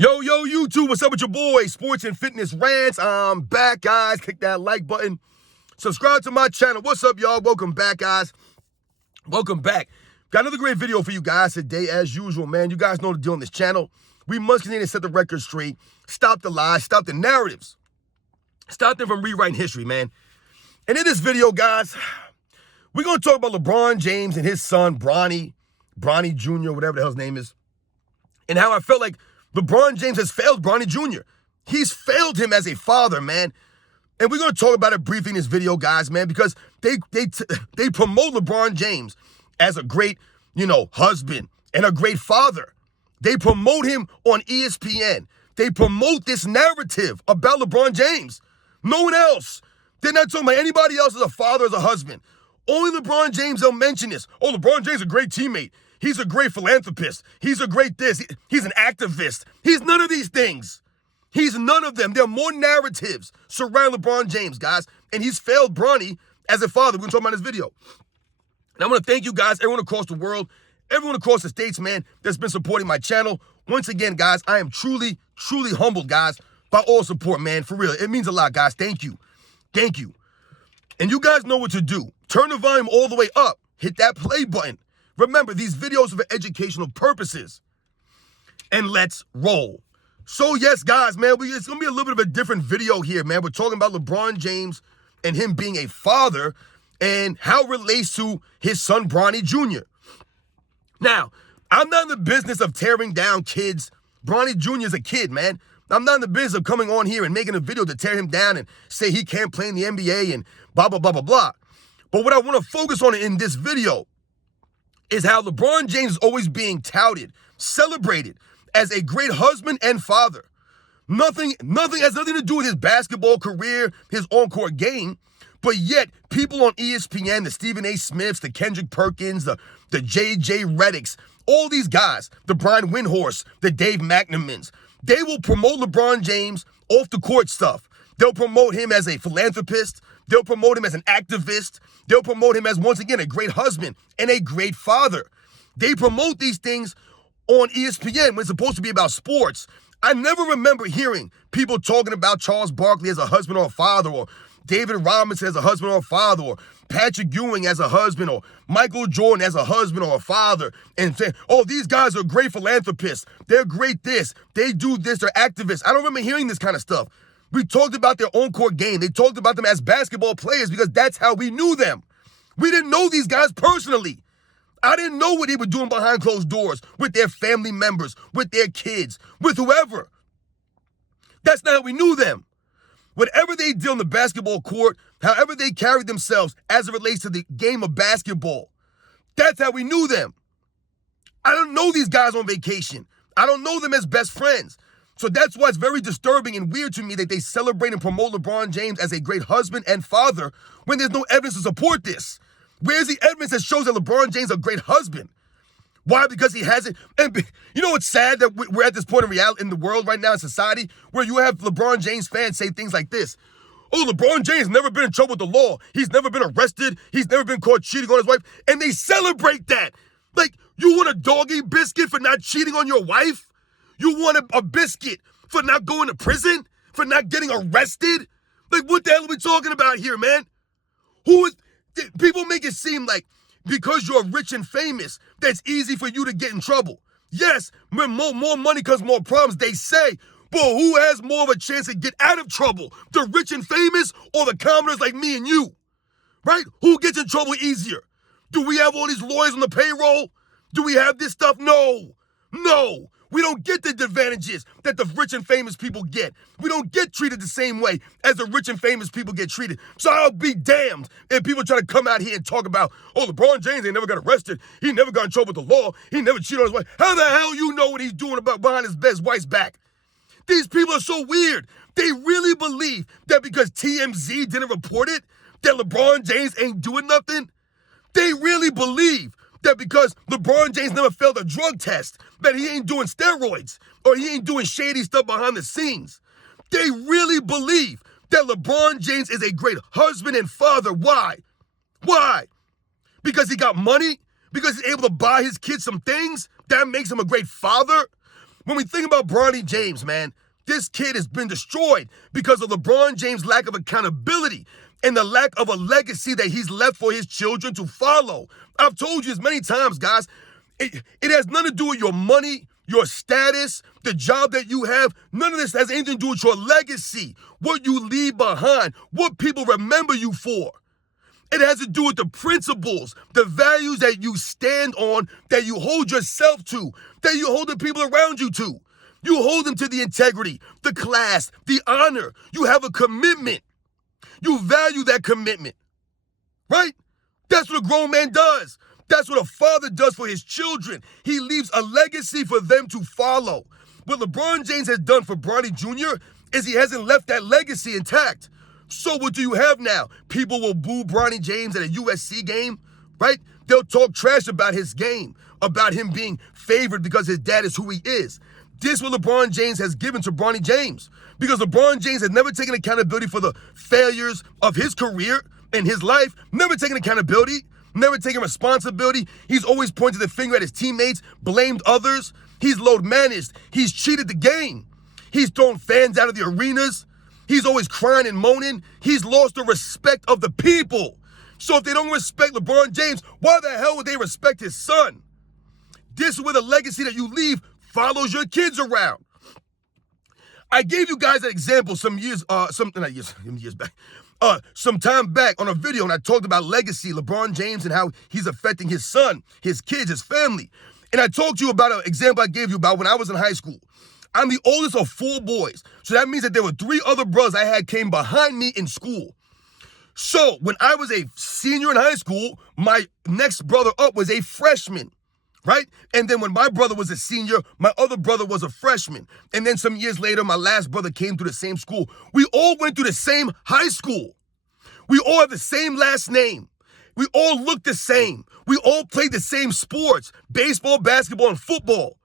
Yo, YouTube, what's up with your boy? Sports and Fitness Rants. I'm back, guys. Click that like button. Subscribe to my channel. What's up, y'all? Welcome back, guys. Welcome back. Got another great video for you guys today, as usual, man. You guys know the deal on this channel. We must continue to set the record straight. Stop the lies. Stop the narratives. Stop them from rewriting history, man. And in this video, guys, we're going to talk about LeBron James and his son, Bronny Jr., whatever the hell his name is, and how I felt like LeBron James has failed Bronny Jr. He's failed him as a father, man. And we're going to talk about it briefly in this video, guys, man, because they promote LeBron James as a great, husband and a great father. They promote him on ESPN. They promote this narrative about LeBron James. No one else. They're not talking about anybody else as a father, as a husband. Only LeBron James, they'll mention this. Oh, LeBron James is a great teammate. He's a great philanthropist. He's a great this. He's an activist. He's none of these things. He's none of them. There are more narratives surrounding LeBron James, guys. And he's failed Bronny as a father. We're going to talk about this video. And I want to thank you guys, everyone across the world, everyone across the states, man, that's been supporting my channel. Once again, guys, I am truly, truly humbled, guys, by all support, man. For real. It means a lot, guys. Thank you. Thank you. And you guys know what to do. Turn the volume all the way up. Hit that play button. Remember, these videos are for educational purposes. And let's roll. So, yes, guys, man, it's going to be a little bit of a different video here, man. We're talking about LeBron James and him being a father and how it relates to his son, Bronny Jr. Now, I'm not in the business of tearing down kids. Bronny Jr. is a kid, man. I'm not in the business of coming on here and making a video to tear him down and say he can't play in the NBA and blah, blah, blah, blah, blah. But what I want to focus on in this video is how LeBron James is always being touted, celebrated as a great husband and father. Nothing has nothing to do with his basketball career, his on-court game, but yet people on ESPN, the Stephen A. Smiths, the Kendrick Perkins, the J.J. Reddicks, all these guys, the Brian Windhorst, the Dave McNamans, they will promote LeBron James off the court stuff. They'll promote him as a philanthropist. They'll promote him as an activist. They'll promote him as, once again, a great husband and a great father. They promote these things on ESPN when it's supposed to be about sports. I never remember hearing people talking about Charles Barkley as a husband or a father, or David Robinson as a husband or a father, or Patrick Ewing as a husband, or Michael Jordan as a husband or a father, and saying, oh, these guys are great philanthropists. They're great this. They do this. They're activists. I don't remember hearing this kind of stuff. We talked about their on-court game. They talked about them as basketball players because that's how we knew them. We didn't know these guys personally. I didn't know what they were doing behind closed doors with their family members, with their kids, with whoever. That's not how we knew them. Whatever they did on the basketball court, however they carried themselves as it relates to the game of basketball, that's how we knew them. I don't know these guys on vacation. I don't know them as best friends. So that's why it's very disturbing and weird to me that they celebrate and promote LeBron James as a great husband and father when there's no evidence to support this. Where's the evidence that shows that LeBron James is a great husband? Why? Because he hasn't. And you know what's sad? That we're at this point in the world right now in society where you have LeBron James fans say things like this. Oh, LeBron James never been in trouble with the law. He's never been arrested. He's never been caught cheating on his wife. And they celebrate that. Like, you want a doggy biscuit for not cheating on your wife? You want a biscuit for not going to prison? For not getting arrested? Like, what the hell are we talking about here, man? People make it seem like because you're rich and famous, that's easy for you to get in trouble. Yes, when more money comes more problems, they say. But who has more of a chance to get out of trouble? The rich and famous or the commoners like me and you? Right? Who gets in trouble easier? Do we have all these lawyers on the payroll? Do we have this stuff? No. We don't get the advantages that the rich and famous people get. We don't get treated the same way as the rich and famous people get treated. So I'll be damned if people try to come out here and talk about, oh, LeBron James ain't never got arrested. He never got in trouble with the law. He never cheated on his wife. How the hell you know what he's doing behind his best wife's back? These people are so weird. They really believe that because TMZ didn't report it, that LeBron James ain't doing nothing. They really believe that because LeBron James never failed a drug test, that he ain't doing steroids or he ain't doing shady stuff behind the scenes. They really believe that LeBron James is a great husband and father. Why? Because he got money? Because he's able to buy his kids some things? That makes him a great father? When we think about Bronny James, man, this kid has been destroyed because of LeBron James' lack of accountability and the lack of a legacy that he's left for his children to follow. I've told you this many times, guys. It has nothing to do with your money, your status, the job that you have. None of this has anything to do with your legacy, what you leave behind, what people remember you for. It has to do with the principles, the values that you stand on, that you hold yourself to, that you hold the people around you to. You hold them to the integrity, the class, the honor. You have a commitment. You value that commitment, right? That's what a grown man does. That's what a father does for his children. He leaves a legacy for them to follow. What LeBron James has done for Bronny Jr. is he hasn't left that legacy intact. So what do you have now? People will boo Bronny James at a USC game, right? They'll talk trash about his game, about him being favored because his dad is who he is. This is what LeBron James has given to Bronny James, because LeBron James has never taken accountability for the failures of his career and his life, never taken accountability, never taken responsibility. He's always pointed the finger at his teammates, blamed others. He's load managed. He's cheated the game. He's thrown fans out of the arenas. He's always crying and moaning. He's lost the respect of the people. So if they don't respect LeBron James, why the hell would they respect his son? This is where the legacy that you leave follows your kids around. I gave you guys an example some time back on a video, and I talked about legacy, LeBron James, and how he's affecting his son, his kids, his family. And I talked to you about an example I gave you about when I was in high school. I'm the oldest of 4 boys. So that means that there were 3 other brothers I had came behind me in school. So when I was a senior in high school, my next brother up was a freshman, right? And then when my brother was a senior, my other brother was a freshman. And then some years later, my last brother came through the same school. We all went through the same high school. We all have the same last name. We all look the same. We all played the same sports, baseball, basketball, and football.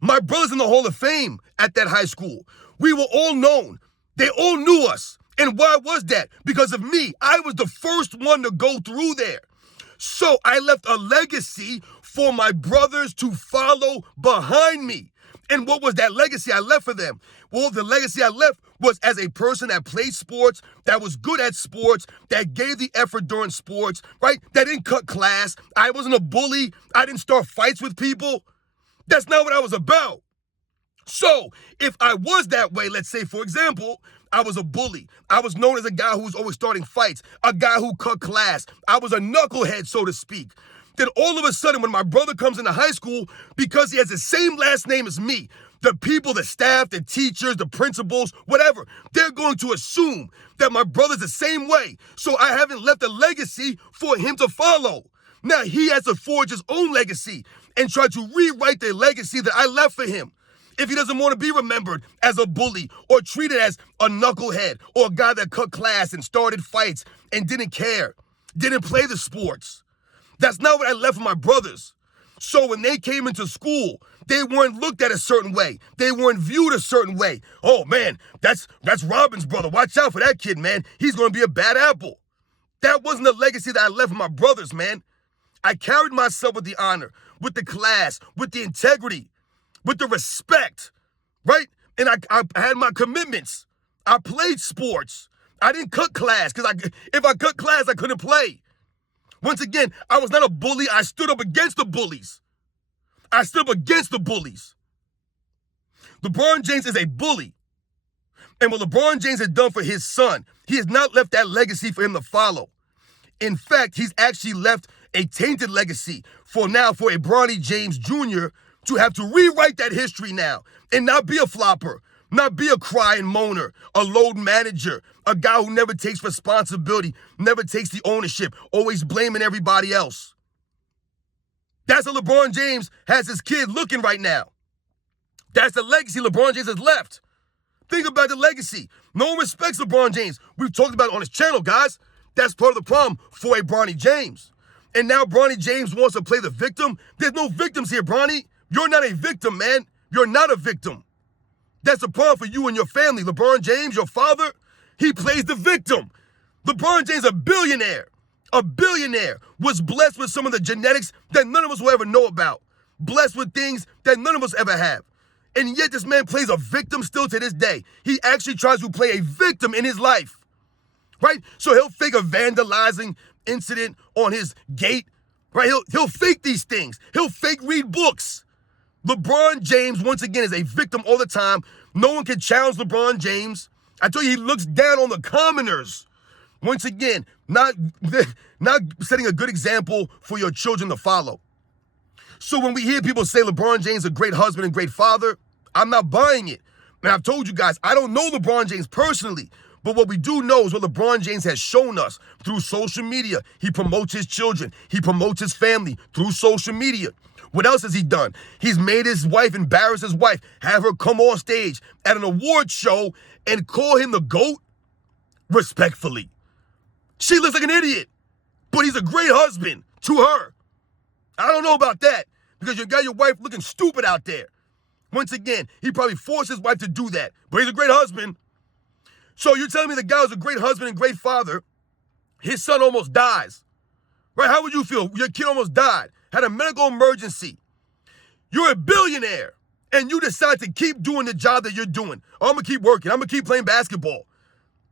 My brother's in the Hall of Fame at that high school. We were all known. They all knew us. And why was that? Because of me. I was the first one to go through there. So I left a legacy for my brothers to follow behind me. And what was that legacy I left for them? Well, the legacy I left was as a person that played sports, that was good at sports, that gave the effort during sports, right? That didn't cut class. I wasn't a bully. I didn't start fights with people. That's not what I was about. So if I was that way, let's say, for example, I was a bully. I was known as a guy who was always starting fights, a guy who cut class. I was a knucklehead, so to speak. Then all of a sudden, when my brother comes into high school, because he has the same last name as me, the people, the staff, the teachers, the principals, whatever, they're going to assume that my brother's the same way. So I haven't left a legacy for him to follow. Now he has to forge his own legacy and try to rewrite the legacy that I left for him. If he doesn't want to be remembered as a bully or treated as a knucklehead or a guy that cut class and started fights and didn't care, didn't play the sports. That's not what I left for my brothers. So when they came into school, they weren't looked at a certain way. They weren't viewed a certain way. Oh man, that's Robin's brother. Watch out for that kid, man. He's going to be a bad apple. That wasn't the legacy that I left for my brothers, man. I carried myself with the honor, with the class, with the integrity, with the respect, right? And I had my commitments. I played sports. I didn't cut class because if I cut class, I couldn't play. Once again, I was not a bully. I stood up against the bullies. I stood up against the bullies. LeBron James is a bully. And what LeBron James has done for his son, he has not left that legacy for him to follow. In fact, he's actually left a tainted legacy for a Bronny James Jr. to have to rewrite that history now and not be a flopper, not be a crying moaner, a load manager, a guy who never takes responsibility, never takes the ownership, always blaming everybody else. That's how LeBron James has his kid looking right now. That's the legacy LeBron James has left. Think about the legacy. No one respects LeBron James. We've talked about it on his channel, guys. That's part of the problem for a Bronny James. And now Bronny James wants to play the victim. There's no victims here, Bronny. You're not a victim, man. You're not a victim. That's the problem for you and your family. LeBron James, your father, he plays the victim. LeBron James, a billionaire, was blessed with some of the genetics that none of us will ever know about. Blessed with things that none of us ever have. And yet this man plays a victim still to this day. He actually tries to play a victim in his life, right? So he'll fake a vandalizing incident on his gate, right? He'll fake these things. He'll fake read books. LeBron James, once again, is a victim all the time. No one can challenge LeBron James. I tell you, he looks down on the commoners. Once again, not setting a good example for your children to follow. So when we hear people say LeBron James is a great husband and great father, I'm not buying it. And I've told you guys, I don't know LeBron James personally, but what we do know is what LeBron James has shown us through social media. He promotes his children. He promotes his family through social media. What else has he done? He's made his wife embarrass his wife, have her come on stage at an award show and call him the GOAT respectfully. She looks like an idiot, but he's a great husband to her. I don't know about that because you got your wife looking stupid out there. Once again, he probably forced his wife to do that, but he's a great husband. So you're telling me the guy was a great husband and great father, his son almost dies, right? How would you feel? Your kid almost died, had a medical emergency. You're a billionaire, and you decide to keep doing the job that you're doing. Oh, I'm going to keep working. I'm going to keep playing basketball.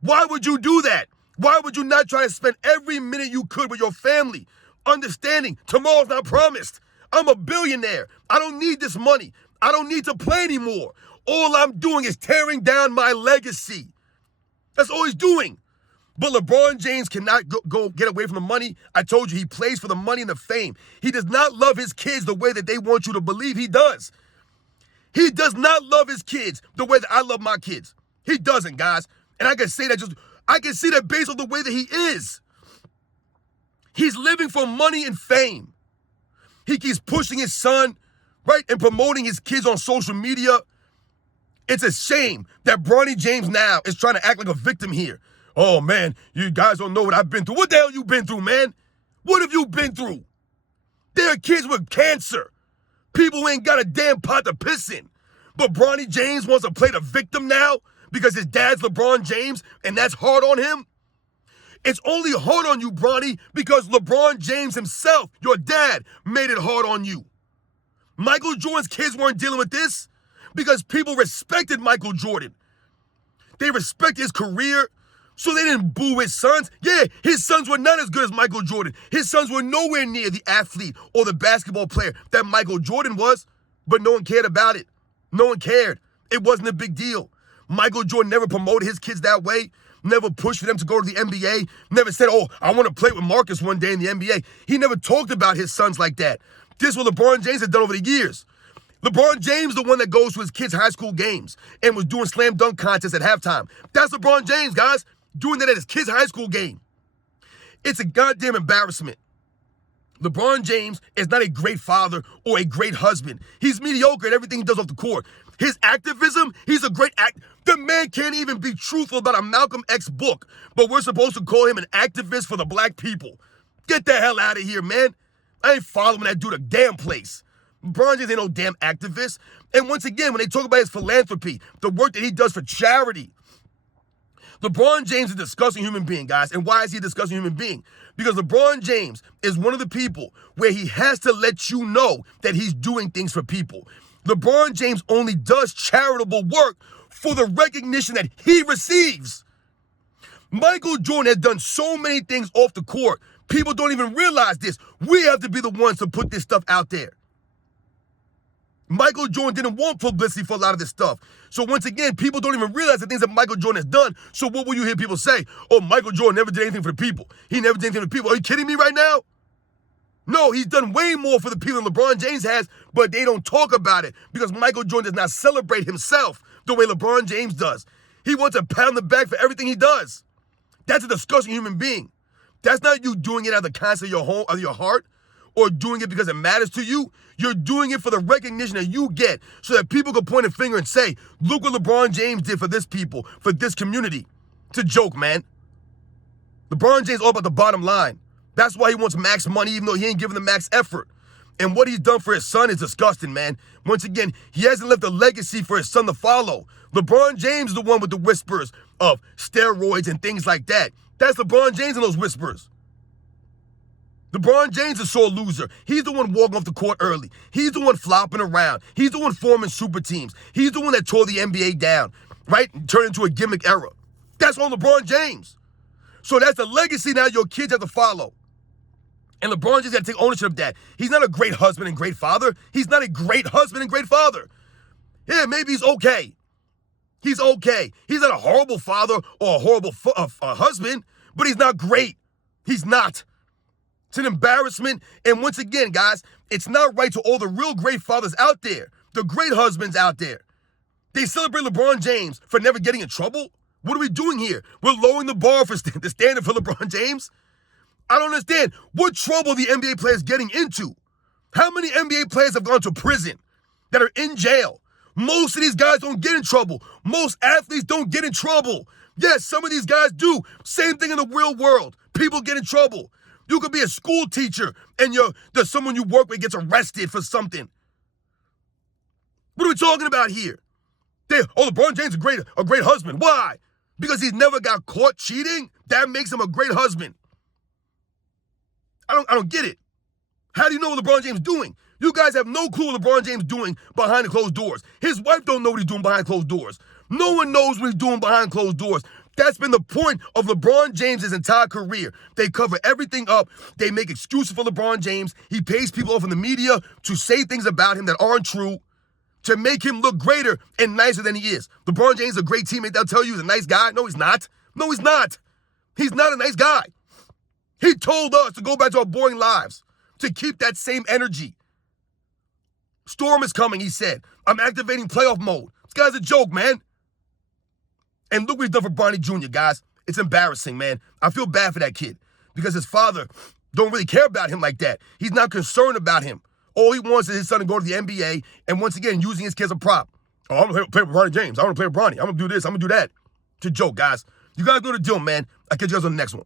Why would you do that? Why would you not try to spend every minute you could with your family, understanding tomorrow's not promised? I'm a billionaire. I don't need this money. I don't need to play anymore. All I'm doing is tearing down my legacy. That's all he's doing. But LeBron James cannot go get away from the money. I told you, he plays for the money and the fame. He does not love his kids the way that they want you to believe he does. He does not love his kids the way that I love my kids. He doesn't, guys. And I can say that based on the way that he is. He's living for money and fame. He keeps pushing his son, right, and promoting his kids on social media. It's a shame that Bronny James now is trying to act like a victim here. Oh, man, you guys don't know what I've been through. What the hell you been through, man? What have you been through? There are kids with cancer. People who ain't got a damn pot to piss in. But Bronny James wants to play the victim now because his dad's LeBron James, and that's hard on him? It's only hard on you, Bronny, because LeBron James himself, your dad, made it hard on you. Michael Jordan's kids weren't dealing with this because people respected Michael Jordan. They respected his career, so they didn't boo his sons. Yeah, his sons were not as good as Michael Jordan. His sons were nowhere near the athlete or the basketball player that Michael Jordan was, but no one cared about it. No one cared. It wasn't a big deal. Michael Jordan never promoted his kids that way, never pushed for them to go to the NBA, never said, oh, I want to play with Marcus one day in the NBA. He never talked about his sons like that. This is what LeBron James has done over the years. LeBron James, the one that goes to his kids' high school games and was doing slam dunk contests at halftime. That's LeBron James, guys, doing that at his kids' high school game. It's a goddamn embarrassment. LeBron James is not a great father or a great husband. He's mediocre at everything he does off the court. His activism, he's a great The man can't even be truthful about a Malcolm X book, but we're supposed to call him an activist for the black people. Get the hell out of here, man. I ain't following that dude a damn place. LeBron James ain't no damn activist. And once again, when they talk about his philanthropy, the work that he does for charity, LeBron James is a disgusting human being, guys. And why is he a disgusting human being? Because LeBron James is one of the people where he has to let you know that he's doing things for people. LeBron James only does charitable work for the recognition that he receives. Michael Jordan has done so many things off the court. People don't even realize this. We have to be the ones to put this stuff out there. Michael Jordan didn't want publicity for a lot of this stuff. So once again, people don't even realize the things that Michael Jordan has done. So what will you hear people say? Oh, Michael Jordan never did anything for the people. He never did anything for the people. Are you kidding me right now? No, he's done way more for the people than LeBron James has, but they don't talk about it because Michael Jordan does not celebrate himself the way LeBron James does. He wants a pat on the back for everything he does. That's a disgusting human being. That's not you doing it out of the kindness of your heart or doing it because it matters to you. You're doing it for the recognition that you get so that people can point a finger and say, look what LeBron James did for this people, for this community. It's a joke, man. LeBron James is all about the bottom line. That's why he wants max money, even though he ain't giving the max effort. And what he's done for his son is disgusting, man. Once again, he hasn't left a legacy for his son to follow. LeBron James is the one with the whispers of steroids and things like that. That's LeBron James and those whispers. LeBron James is a sore loser. He's the one walking off the court early. He's the one flopping around. He's the one forming super teams. He's the one that tore the NBA down, right? And turned into a gimmick era. That's on LeBron James. So that's the legacy now your kids have to follow. And LeBron James got to take ownership of that. He's not a great husband and great father. He's not a great husband and great father. Yeah, maybe he's okay. He's okay. He's not a horrible father or a horrible husband, but he's not great. He's not. It's an embarrassment. And once again, guys, it's not right to all the real great fathers out there, the great husbands out there. They celebrate LeBron James for never getting in trouble. What are we doing here? We're lowering the bar for the standard for LeBron James? I don't understand. What trouble the NBA players getting into? How many NBA players have gone to prison that are in jail? Most of these guys don't get in trouble. Most athletes don't get in trouble. Yes, some of these guys do. Same thing in the real world. People get in trouble. You could be a school teacher and there's someone you work with gets arrested for something. What are we talking about here? LeBron James is a great husband. Why? Because he's never got caught cheating? That makes him a great husband. I don't get it. How do you know what LeBron James is doing? You guys have no clue what LeBron James is doing behind the closed doors. His wife don't know what he's doing behind closed doors. No one knows what he's doing behind closed doors. That's been the point of LeBron James' entire career. They cover everything up. They make excuses for LeBron James. He pays people off in the media to say things about him that aren't true, to make him look greater and nicer than he is. LeBron James is a great teammate. They'll tell you he's a nice guy. No, he's not. No, he's not. He's not a nice guy. He told us to go back to our boring lives, to keep that same energy. Storm is coming, he said. I'm activating playoff mode. This guy's a joke, man. And look what he's done for Bronny Jr., guys. It's embarrassing, man. I feel bad for that kid because his father don't really care about him like that. He's not concerned about him. All he wants is his son to go to the NBA and once again using his kid as a prop. Oh, I'm going to play with Bronny James. I want to play with Bronny. I'm going to do this. I'm going to do that. It's a joke, guys. You guys know the deal, man. I'll catch you guys on the next one.